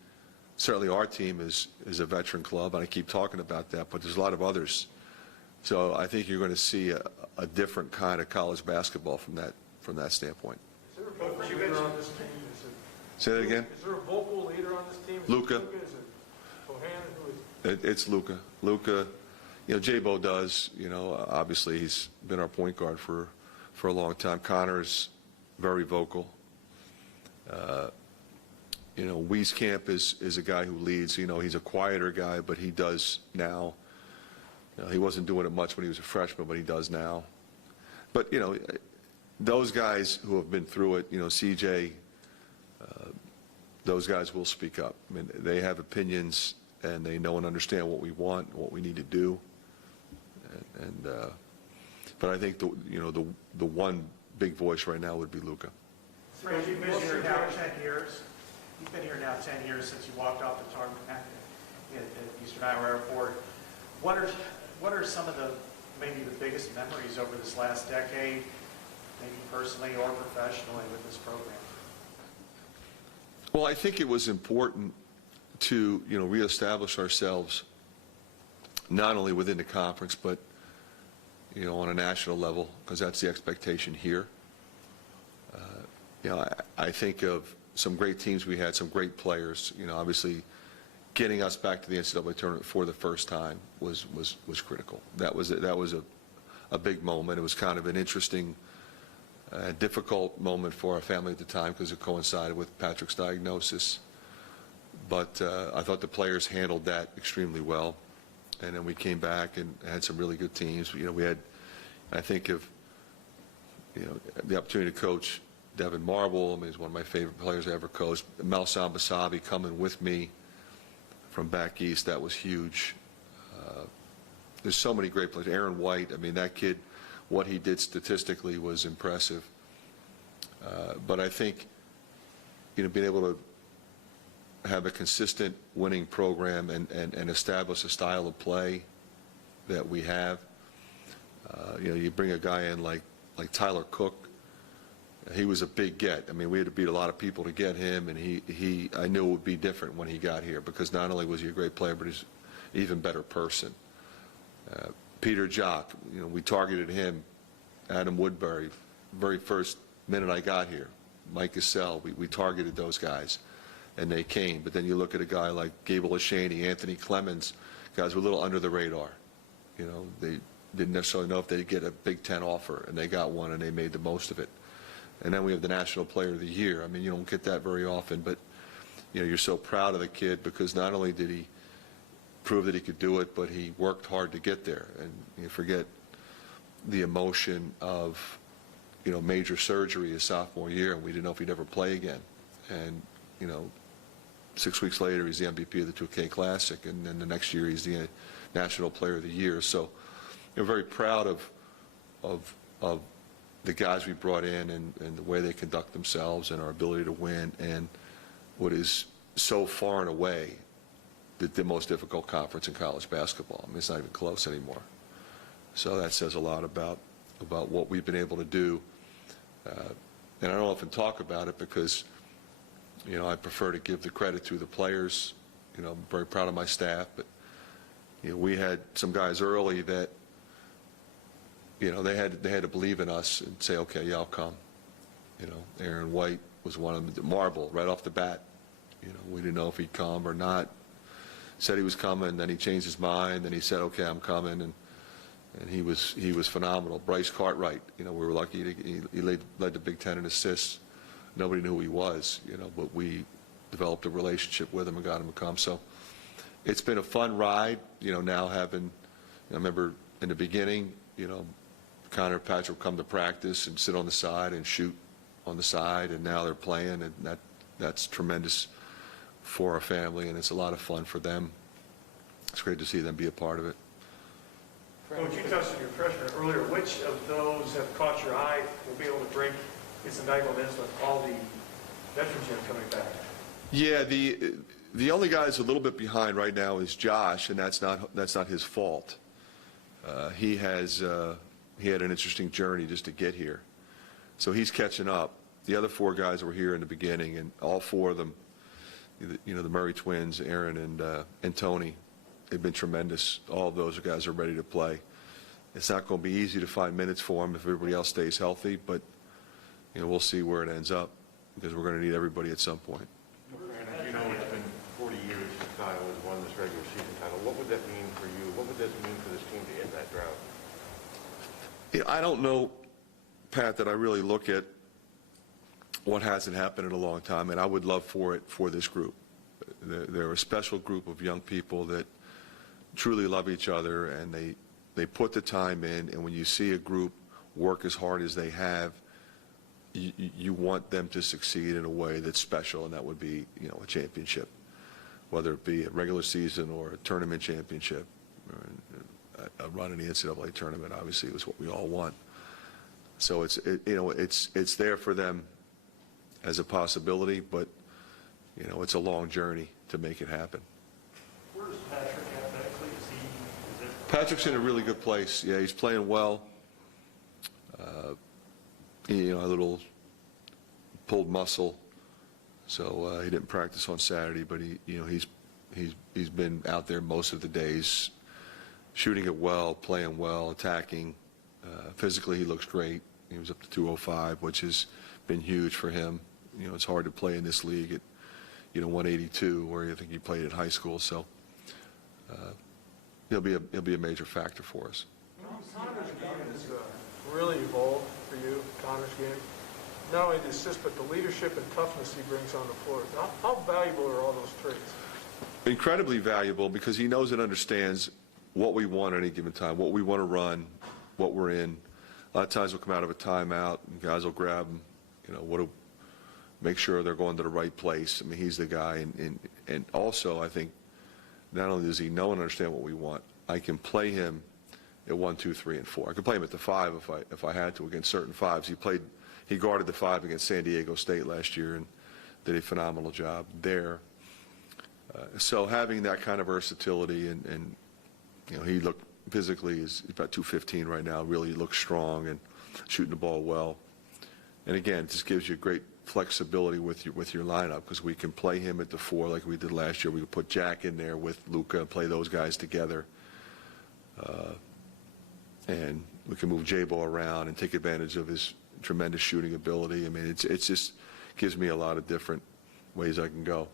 certainly our team is a veteran club, and I keep talking about that, but there's a lot of others. So I think you're going to see a different kind of college basketball from that standpoint. Is there a vocal leader on this team? Say that again? Is there a vocal leader on this team? Luka. Is it Bohan? Who is It's Luka. Luka, J-Bo does, obviously he's been our point guard for a long time. Connor's very vocal. Wieskamp is a guy who leads. He's a quieter guy, but he does now. He wasn't doing it much when he was a freshman, but he does now. But, those guys who have been through it, CJ, those guys will speak up. I mean, they have opinions, and they know and understand what we want, what we need to do. But I think the one big voice right now would be Luka. Fred, you've been here now 10 years. You've been here now 10 years since you walked off the tarmac at Eastern Iowa Airport. What are some of maybe the biggest memories over this last decade, maybe personally or professionally, with this program? Well, I think it was important to, reestablish ourselves not only within the conference, but, on a national level, because that's the expectation here. I think of some great teams we had, some great players. Obviously, getting us back to the NCAA tournament for the first time was critical. That was a big moment. It was kind of an interesting, difficult moment for our family at the time because it coincided with Patrick's diagnosis. But I thought the players handled that extremely well. And then we came back and had some really good teams. We had, I think of, the opportunity to coach Devin Marble. I mean, he's one of my favorite players I ever coached. Mel Sambasabi coming with me from back east, that was huge. There's so many great players. Aaron White, I mean, that kid, what he did statistically was impressive. But I think, being able to have a consistent winning program and establish a style of play that we have. You bring a guy in like Tyler Cook. He was a big get. I mean, we had to beat a lot of people to get him, and I knew it would be different when he got here because not only was he a great player, but he's an even better person. Peter Jock, we targeted him. Adam Woodbury, very first minute I got here. Mike Cassell, we targeted those guys, and they came. But then you look at a guy like Gable Ashaney, Anthony Clemens, guys were a little under the radar. didn't necessarily know if they'd get a Big Ten offer, and they got one, and they made the most of it. And then we have the National Player of the Year. I mean, you don't get that very often, but you're so proud of the kid because not only did he prove that he could do it, but he worked hard to get there. And you forget the emotion of, major surgery his sophomore year, and we didn't know if he'd ever play again. And, 6 weeks later, he's the MVP of the 2K Classic, and then the next year he's the National Player of the Year. So, very proud of the guys we brought in and the way they conduct themselves and our ability to win, and what is so far and away the most difficult conference in college basketball. I mean, it's not even close anymore. So that says a lot about what we've been able to do. And I don't often talk about it because, I prefer to give the credit to the players. I'm very proud of my staff, but, we had some guys early that, they had to believe in us and say, okay, yeah, I'll come. Aaron White was one of them, Marble, right off the bat. We didn't know if he'd come or not. Said he was coming, then he changed his mind, then he said, okay, I'm coming, and he was phenomenal. Bryce Cartwright, we were lucky he led the Big Ten in assists. Nobody knew who he was, but we developed a relationship with him and got him to come. So it's been a fun ride, now having, I remember in the beginning, Connor and Patrick would come to practice and sit on the side and shoot on the side, and now they're playing, and that's tremendous for our family, and it's a lot of fun for them. It's great to see them be a part of it. Coach, you touched on your freshman earlier. Which of those have caught your eye will be able to break its indictment with all the veterans you have coming back? Yeah, the only guy that's a little bit behind right now is Josh, and that's not his fault. He had an interesting journey just to get here, so he's catching up. The other 4 guys were here in the beginning, and all 4 of them, the Murray twins, Aaron and Tony, they've been tremendous. All of those guys are ready to play. It's not going to be easy to find minutes for them if everybody else stays healthy, but we'll see where it ends up because we're going to need everybody at some point. As you know, it's been 40 years since Iowa's won this regular season title. What would that mean for you? What would that mean for this team to end that drought? I don't know, Pat, that I really look at what hasn't happened in a long time, and I would love for it for this group. They're a special group of young people that truly love each other, and they put the time in, and when you see a group work as hard as they have, you want them to succeed in a way that's special, and that would be, a championship, whether it be a regular season or a tournament championship, or a run in the NCAA tournament. Obviously, is what we all want. So it's there for them as a possibility, but it's a long journey to make it happen. Where's Patrick athletically? Patrick's in a really good place. Yeah, he's playing well. A little pulled muscle, so he didn't practice on Saturday. But he's been out there most of the days, shooting it well, playing well, attacking. Physically, he looks great. He was up to 205, which has been huge for him. It's hard to play in this league at 182, where I think he played at high school. So he'll be a major factor for us. Connor's game has really evolved for you, Connor's game. Not only the assist, but the leadership and toughness he brings on the floor. How valuable are all those traits? Incredibly valuable, because he knows and understands what we want at any given time, what we want to run, what we're in. A lot of times we'll come out of a timeout, and guys will grab them, make sure they're going to the right place. I mean, he's the guy, and also I think not only does he know and understand what we want, I can play him at 1, 2, 3, and 4. I could play him at the 5 if I had to against certain 5s. He guarded the 5 against San Diego State last year and did a phenomenal job there. So having that kind of versatility and he looked physically is about 215 right now. Really looks strong and shooting the ball well. And again, it just gives you great flexibility with your lineup, because we can play him at the 4 like we did last year. We could put Jack in there with Luka and play those guys together. And we can move J-Ball around and take advantage of his tremendous shooting ability. I mean, it just gives me a lot of different ways I can go.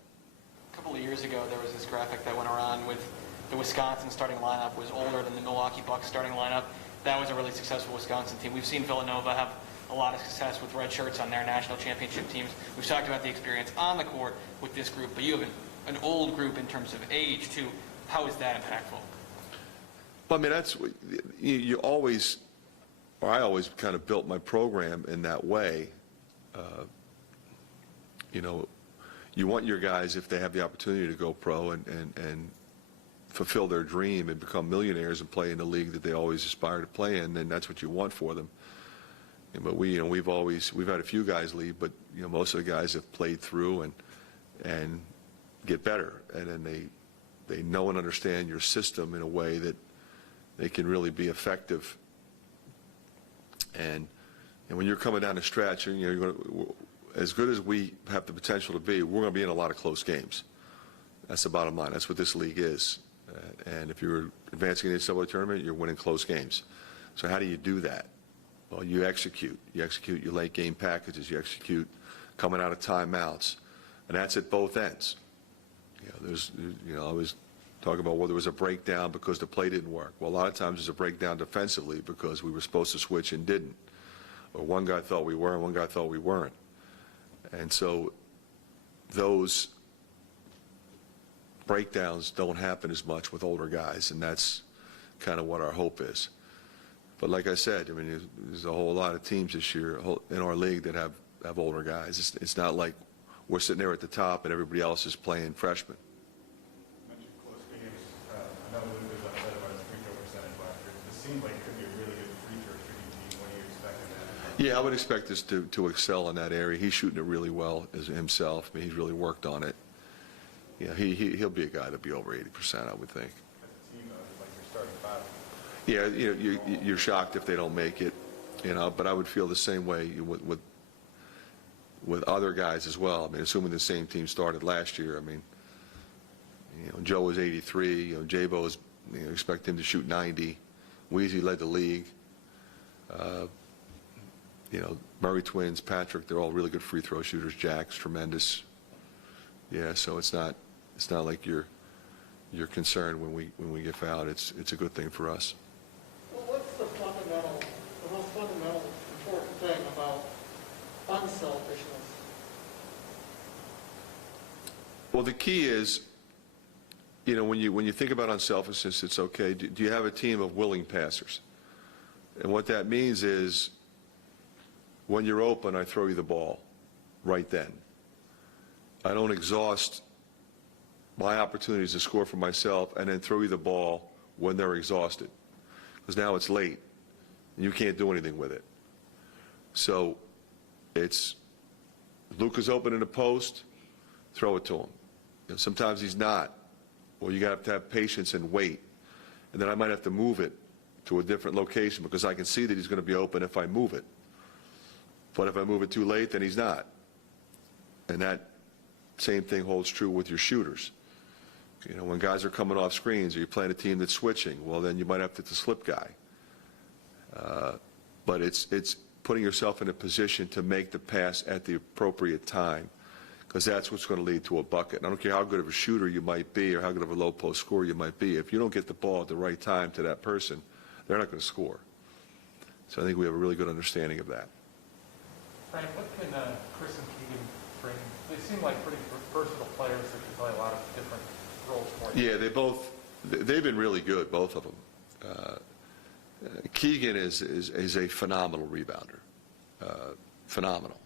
A couple of years ago, there was this graphic that went around with the Wisconsin starting lineup was older than the Milwaukee Bucks starting lineup. That was a really successful Wisconsin team. We've seen Villanova have a lot of success with red shirts on their national championship teams. We've talked about the experience on the court with this group, but you have an old group in terms of age, too. How is that impactful? Well, I mean, that's, you always, or I always kind of built my program in that way. You know, you want your guys, if they have the opportunity to go pro and fulfill their dream and become millionaires and play in the league that they always aspire to play in, then that's what you want for them. But we've had a few guys leave, but most of the guys have played through and get better, and then they know and understand your system in a way that they can really be effective. And when you're coming down the stretch, you're going to, as good as we have the potential to be, we're going to be in a lot of close games. That's the bottom line. That's what this league is. And if you're advancing in the NCAA tournament, you're winning close games. So how do you do that? Well, you execute. You execute your late game packages. You execute coming out of timeouts, and that's at both ends. I always talk about whether there was a breakdown because the play didn't work. Well, a lot of times there's a breakdown defensively because we were supposed to switch and didn't, or one guy thought we were and one guy thought we weren't. And so those breakdowns don't happen as much with older guys, and that's kind of what our hope is. But like I said, I mean, there's a whole lot of teams this year in our league that have older guys. It's not like we're sitting there at the top and everybody else is playing freshmen. You mentioned close games. I know Luke was upset about his free throw percentage last year. This seems like it could be a really good free throw shooting team. What do you expect of that? Yeah, I would expect us to excel in that area. He's shooting it really well as himself. I mean, he's really worked on it. Yeah, he'll be a guy that'll be over 80%, I would think. As a team, like you're starting five. Yeah, you're shocked if they don't make it, but I would feel the same way with other guys as well. I mean, assuming the same team started last year, I mean, Joe was 83, J-Bo's, expect him to shoot 90. Weezy led the league. Murray twins, Patrick, they're all really good free throw shooters. Jack's tremendous. Yeah, so it's not like you're concerned when we get fouled. It's a good thing for us. Well, what's the most fundamental, important thing about unselfishness? Well, the key is, when you think about unselfishness, it's okay. Do you have a team of willing passers? And what that means is, when you're open, I throw you the ball right then. I don't exhaust my opportunities to score for myself and then throw you the ball when they're exhausted, because now it's late and you can't do anything with it. So it's Luke is open in the post, throw it to him. Sometimes he's not. Well, you got to have patience and wait, and then I might have to move it to a different location because I can see that he's going to be open if I move it. But if I move it too late, then he's not. And that same thing holds true with your shooters. When guys are coming off screens or you're playing a team that's switching, well, then you might have to slip guy. But it's putting yourself in a position to make the pass at the appropriate time, because that's what's going to lead to a bucket. And I don't care how good of a shooter you might be or how good of a low post scorer you might be. If you don't get the ball at the right time to that person, they're not going to score. So I think we have a really good understanding of that. Frank, what can Chris and Keegan bring? They seem like pretty versatile players that can play a lot of different roles for you. Yeah, they've been really good, both of them. Keegan is a phenomenal rebounder, phenomenal,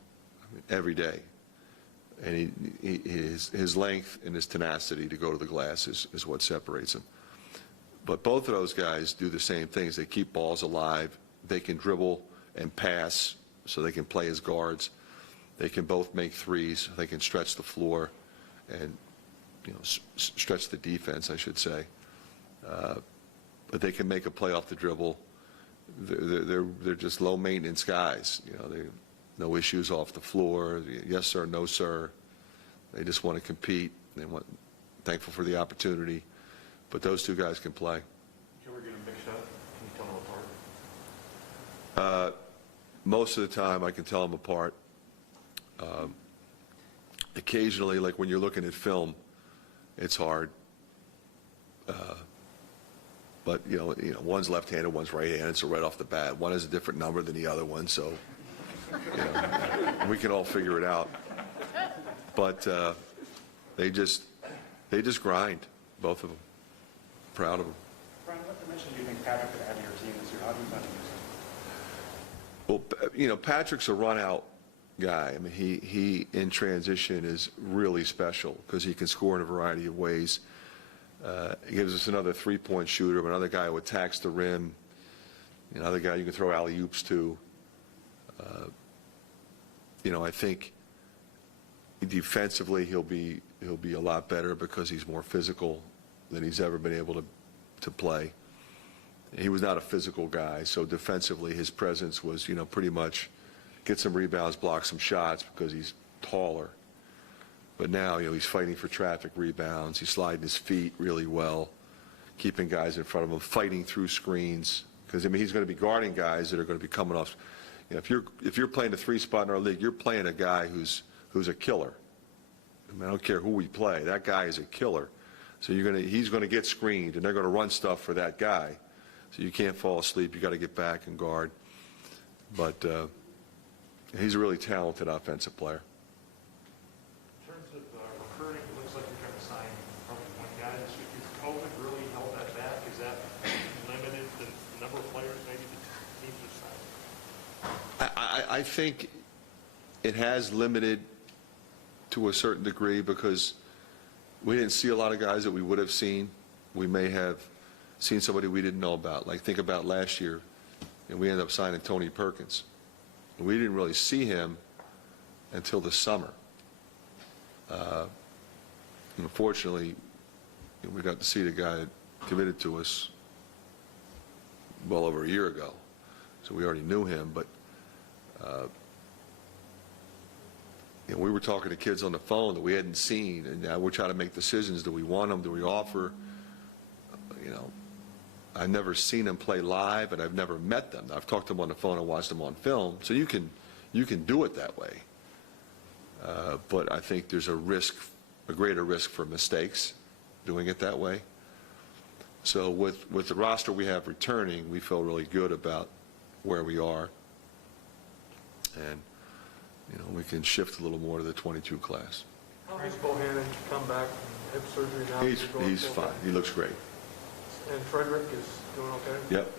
every day. And his length and his tenacity to go to the glass is what separates him. But both of those guys do the same things. They keep balls alive. They can dribble and pass, so they can play as guards. They can both make threes. They can stretch the floor and stretch the defense, I should say. But they can make a play off the dribble. They're just low maintenance guys. They no issues off the floor. Yes sir, no sir. They just want to compete. They thankful for the opportunity. But those two guys can play. Did you ever get them mixed up? Can you tell them apart? Most of the time I can tell them apart. Occasionally, like when you're looking at film, it's hard. But, one's left-handed, one's right-handed, so right off the bat, one has a different number than the other one, so, we can all figure it out. But they just grind, both of them. Proud of them. Brian, what dimension do you think Patrick could add to your team this year? How do you plan to use him? Well, Patrick's a run-out guy. I mean, he in transition is really special because he can score in a variety of ways. He gives us another three-point shooter, another guy who attacks the rim, another guy you can throw alley-oops to. I think defensively he'll be a lot better because he's more physical than he's ever been able to play. He was not a physical guy, so defensively his presence was, pretty much get some rebounds, block some shots because he's taller. But now, he's fighting for traffic rebounds. He's sliding his feet really well, keeping guys in front of him, fighting through screens. Because, he's going to be guarding guys that are going to be coming off. If you're playing the 3 spot in our league, you're playing a guy who's a killer. I don't care who we play. That guy is a killer. So he's going to get screened, and they're going to run stuff for that guy. So you can't fall asleep. You got to get back and guard. But he's a really talented offensive player. In terms of recruiting, it looks like you're going to sign probably one guy this week. Has COVID really held that back? Is that limited the number of players maybe the teams are signing? I think it has limited to a certain degree because we didn't see a lot of guys that we would have seen. We may have seen somebody we didn't know about. Like, think about last year, and we ended up signing Tony Perkins. We didn't really see him until the summer. Unfortunately, we got to see the guy that committed to us well over a year ago, so we already knew him. But we were talking to kids on the phone that we hadn't seen, and now we're trying to make decisions. Do we want them? Do we offer? I've never seen them play live, and I've never met them. I've talked to them on the phone and watched them on film, so you can do it that way. But I think there's a greater risk for mistakes doing it that way. So with the roster we have returning, we feel really good about where we are, and we can shift a little more to the 22 class. How has Bohannon come back from hip surgery now? He's fine. He looks great. And Frederick is doing okay? Yep.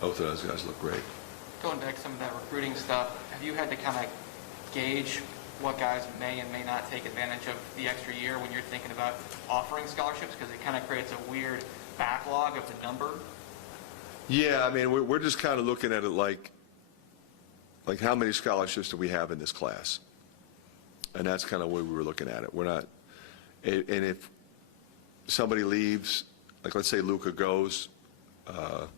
Both of those guys look great. Going back to some of that recruiting stuff, have you had to kind of gauge what guys may and may not take advantage of the extra year when you're thinking about offering scholarships? Because it kind of creates a weird backlog of the number. Yeah, we're just kind of looking at it like how many scholarships do we have in this class? And that's kind of the way we were looking at it. We're not, and if somebody leaves, like let's say Luka goes, and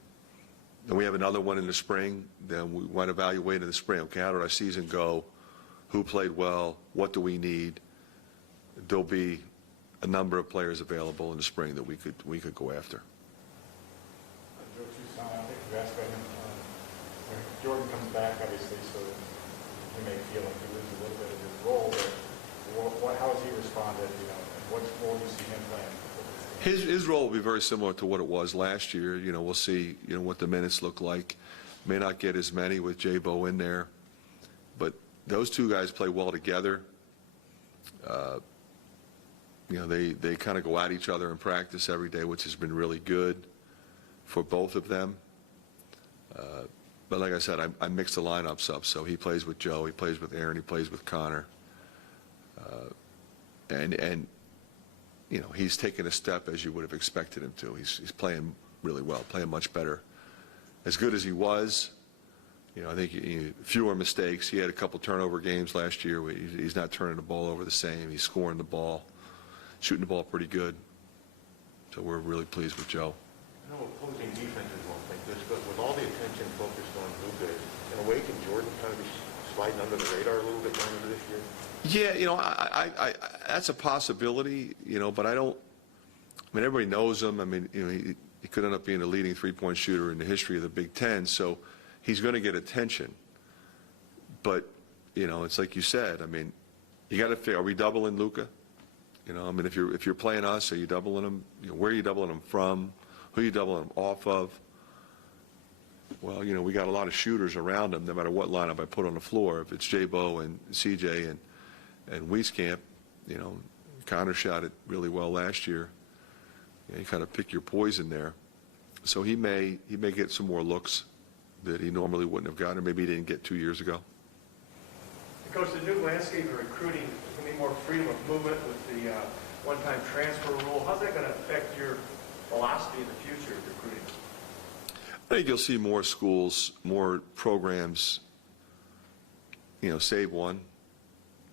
we have another one in the spring, then we want to evaluate in the spring. Okay, how did our season go? Who played well? What do we need? There'll be a number of players available in the spring that we could go after. Joe Tucson, I think you asked about him. When Jordan comes back, obviously, so he may feel like he loses a little bit of his role, but how has he responded, and what role do you see him playing? His role will be very similar to what it was last year. We'll see, what the minutes look like. May not get as many with J-Bo in there, but those two guys play well together. They kind of go at each other in practice every day, which has been really good for both of them. But like I said, I mix the lineups up. So he plays with Joe, he plays with Aaron, he plays with Connor. And he's taken a step as you would have expected him to. He's playing really well, playing much better. As good as he was, I think fewer mistakes. He had a couple turnover games last year. He's not turning the ball over the same. He's scoring the ball, shooting the ball pretty good. So we're really pleased with Joe. I know opposing defenses won't think this, but with all the attention focused on Luka, in a way, can Jordan kind of be sliding under the radar a little bit going into this year? Yeah, I that's a possibility, but I don't. Everybody knows him. He could end up being the leading three-point shooter in the history of the Big Ten, so he's going to get attention. But it's like you said. You got to figure: are we doubling Luka? If you're playing us, are you doubling him? Where are you doubling him from? Who you doubling them off of? Well, we got a lot of shooters around them, no matter what lineup I put on the floor. If it's J-Bo and CJ and Wieskamp, Connor shot it really well last year. You kind of pick your poison there. So he may get some more looks that he normally wouldn't have gotten, or maybe he didn't get 2 years ago. Coach, the new landscape of recruiting is going to be more freedom of movement with the one-time transfer rule. How's that going to affect your philosophy in the future of recruiting? I think you'll see more schools, more programs, save one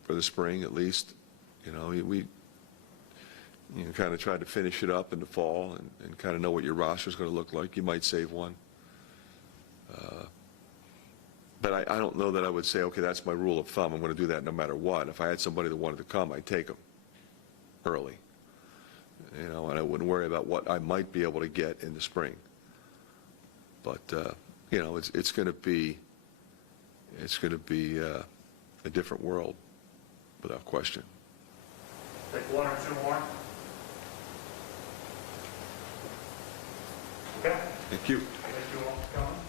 for the spring at least. We kind of try to finish it up in the fall and kind of know what your roster is going to look like. You might save one. But I don't know that I would say, okay, that's my rule of thumb. I'm going to do that no matter what. If I had somebody that wanted to come, I'd take them early. And I wouldn't worry about what I might be able to get in the spring. But, it's going to be a different world without question. Take one or two more. Okay. Thank you. Thank you all for coming.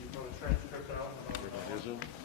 You know the transcript out.